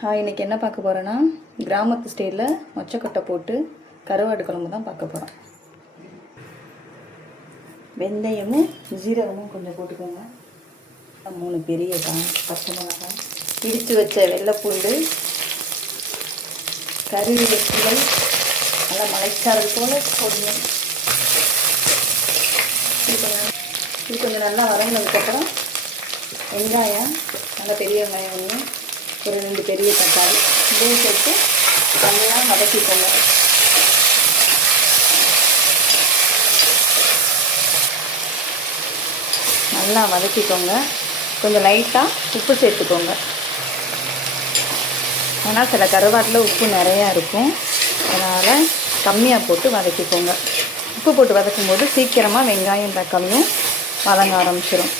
இன்றைக்கி என்ன பார்க்க போகிறோன்னா கிராமத்து ஸ்டைலில் மொச்சக்கொட்டை போட்டு கருவாடு குழம்பு தான் பார்க்க போகிறோம். வெந்தயமும் ஜீரகமும் கொஞ்சம் போட்டுக்கோங்க. 3 பெரிய பச்சை மிளகாய், இடித்து வச்ச வெள்ளைப்பூண்டு, கருவேப்பிலை நல்லா மலைச்சாரல் போல் போடணும். இது கொஞ்சம் நல்லா வதங்கினதுக்கப்புறம் வெங்காயம், நல்லா பெரிய வெங்காயம் ஒன்று, ஒரு 2 பெரிய தக்காளி இதையும் சேர்த்து நல்லா வதக்கிக்கோங்க. நல்லா வதக்கிக்கோங்க. கொஞ்சம் லைட்டாக உப்பு சேர்த்துக்கோங்க. ஏன்னா சில கருவாட்டில் உப்பு நிறையா இருக்கும், அதனால் கம்மியாக போட்டு வதக்கிக்கோங்க. உப்பு போட்டு வதக்கும்போது சீக்கிரமாக வெங்காயம் தக்காளியும் வதங்க ஆரம்பிச்சிடும்.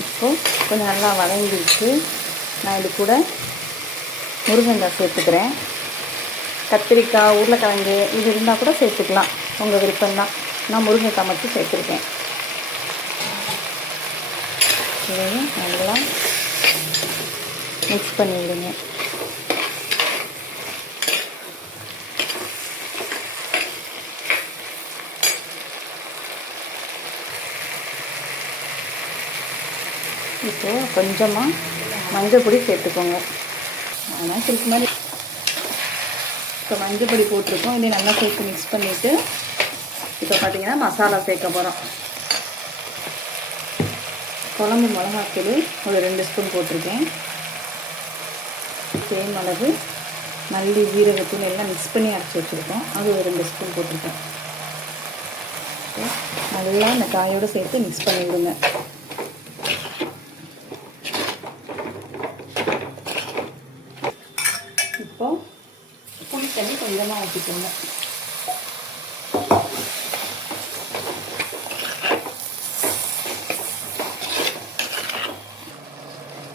இப்போது கொஞ்சம் நல்லா வதங்கிடுச்சு. நான் இது கூட முருங்கைக்காய் சேர்த்துக்கிறேன். கத்திரிக்காய், உருளைக்கிழங்கு இது இருந்தால் கூட சேர்த்துக்கலாம், உங்கள் விருப்பம்தான். நான் முருங்கைக்காய் மட்டும் சேர்த்துருக்கேன். இதையும் நல்லா மிக்ஸ் பண்ணி விடுங்க. இப்போது கொஞ்சமாக மஞ்சள் பொடி சேர்த்துக்கோங்க. ஆனால் இதுக்கு மாதிரி இப்போ மஞ்சள் பொடி போட்டிருக்கோம். இதை நல்லா சேர்த்து மிக்ஸ் பண்ணிவிட்டு இப்போ பார்த்திங்கன்னா மசாலா சேர்க்க போகிறோம். குழம்பு மிளகாத்தூள் ஒரு 2 ஸ்பூன் போட்டிருக்கேன். சேம் அளவு மல்லி, ஜீரகத்தூள் எல்லாம் மிக்ஸ் பண்ணி அரைச்சி வச்சுருக்கோம், அது ஒரு 2 ஸ்பூன் போட்டிருக்கேன். நல்லா இந்த காயோடு சேர்த்து மிக்ஸ் பண்ணி விடுங்க. இப்போது புளி தண்ணி கொஞ்சமாக ஊற்றிக்கோங்க.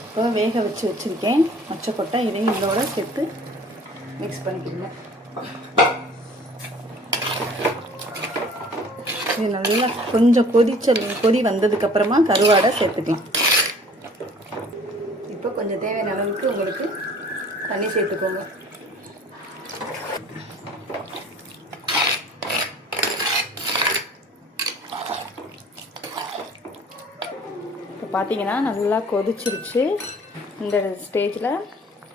இப்போ வேக வச்சுருக்கேன் மொச்சக்கொட்டை, இதையும் இதோட சேர்த்து மிக்ஸ் பண்ணிக்கோங்க. இது நல்லா கொஞ்சம் கொதி வந்ததுக்கப்புறமா கருவாடை சேர்த்துக்கலாம். இப்போ கொஞ்சம் தேவையான அளவுக்கு உங்களுக்கு தண்ணி சேர்த்துக்கோங்க. இப்போ பார்த்தீங்கன்னா நல்லா கொதிச்சிருச்சு. இந்த ஸ்டேஜில்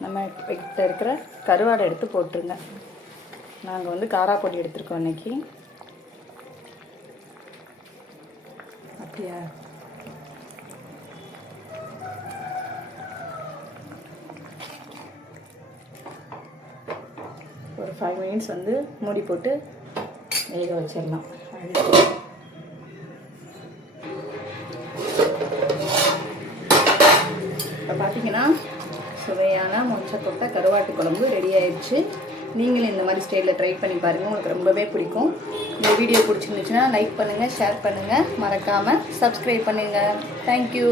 நம்ம கிட்ட இருக்கிற கருவாடை எடுத்து போட்டுருங்க. நாங்கள் காராப்பொடி எடுத்துருக்கோம் இன்றைக்கி. அப்படியா? ஒரு 5 மினிட்ஸ் மூடி போட்டு வேக வச்சிடலாம். இப்போ பார்த்தீங்கன்னா சுவையான மொச்சக்கொட்டை கருவாட்டு குழம்பு ரெடி ஆயிடுச்சு. நீங்களும் இந்த மாதிரி ஸ்டைலில் ட்ரை பண்ணி பாருங்கள், உங்களுக்கு ரொம்பவே பிடிக்கும். இந்த வீடியோ பிடிச்சிருந்துச்சுன்னா லைக் பண்ணுங்கள், ஷேர் பண்ணுங்கள், மறக்காமல் சப்ஸ்கிரைப் பண்ணுங்கள். தேங்க்யூ.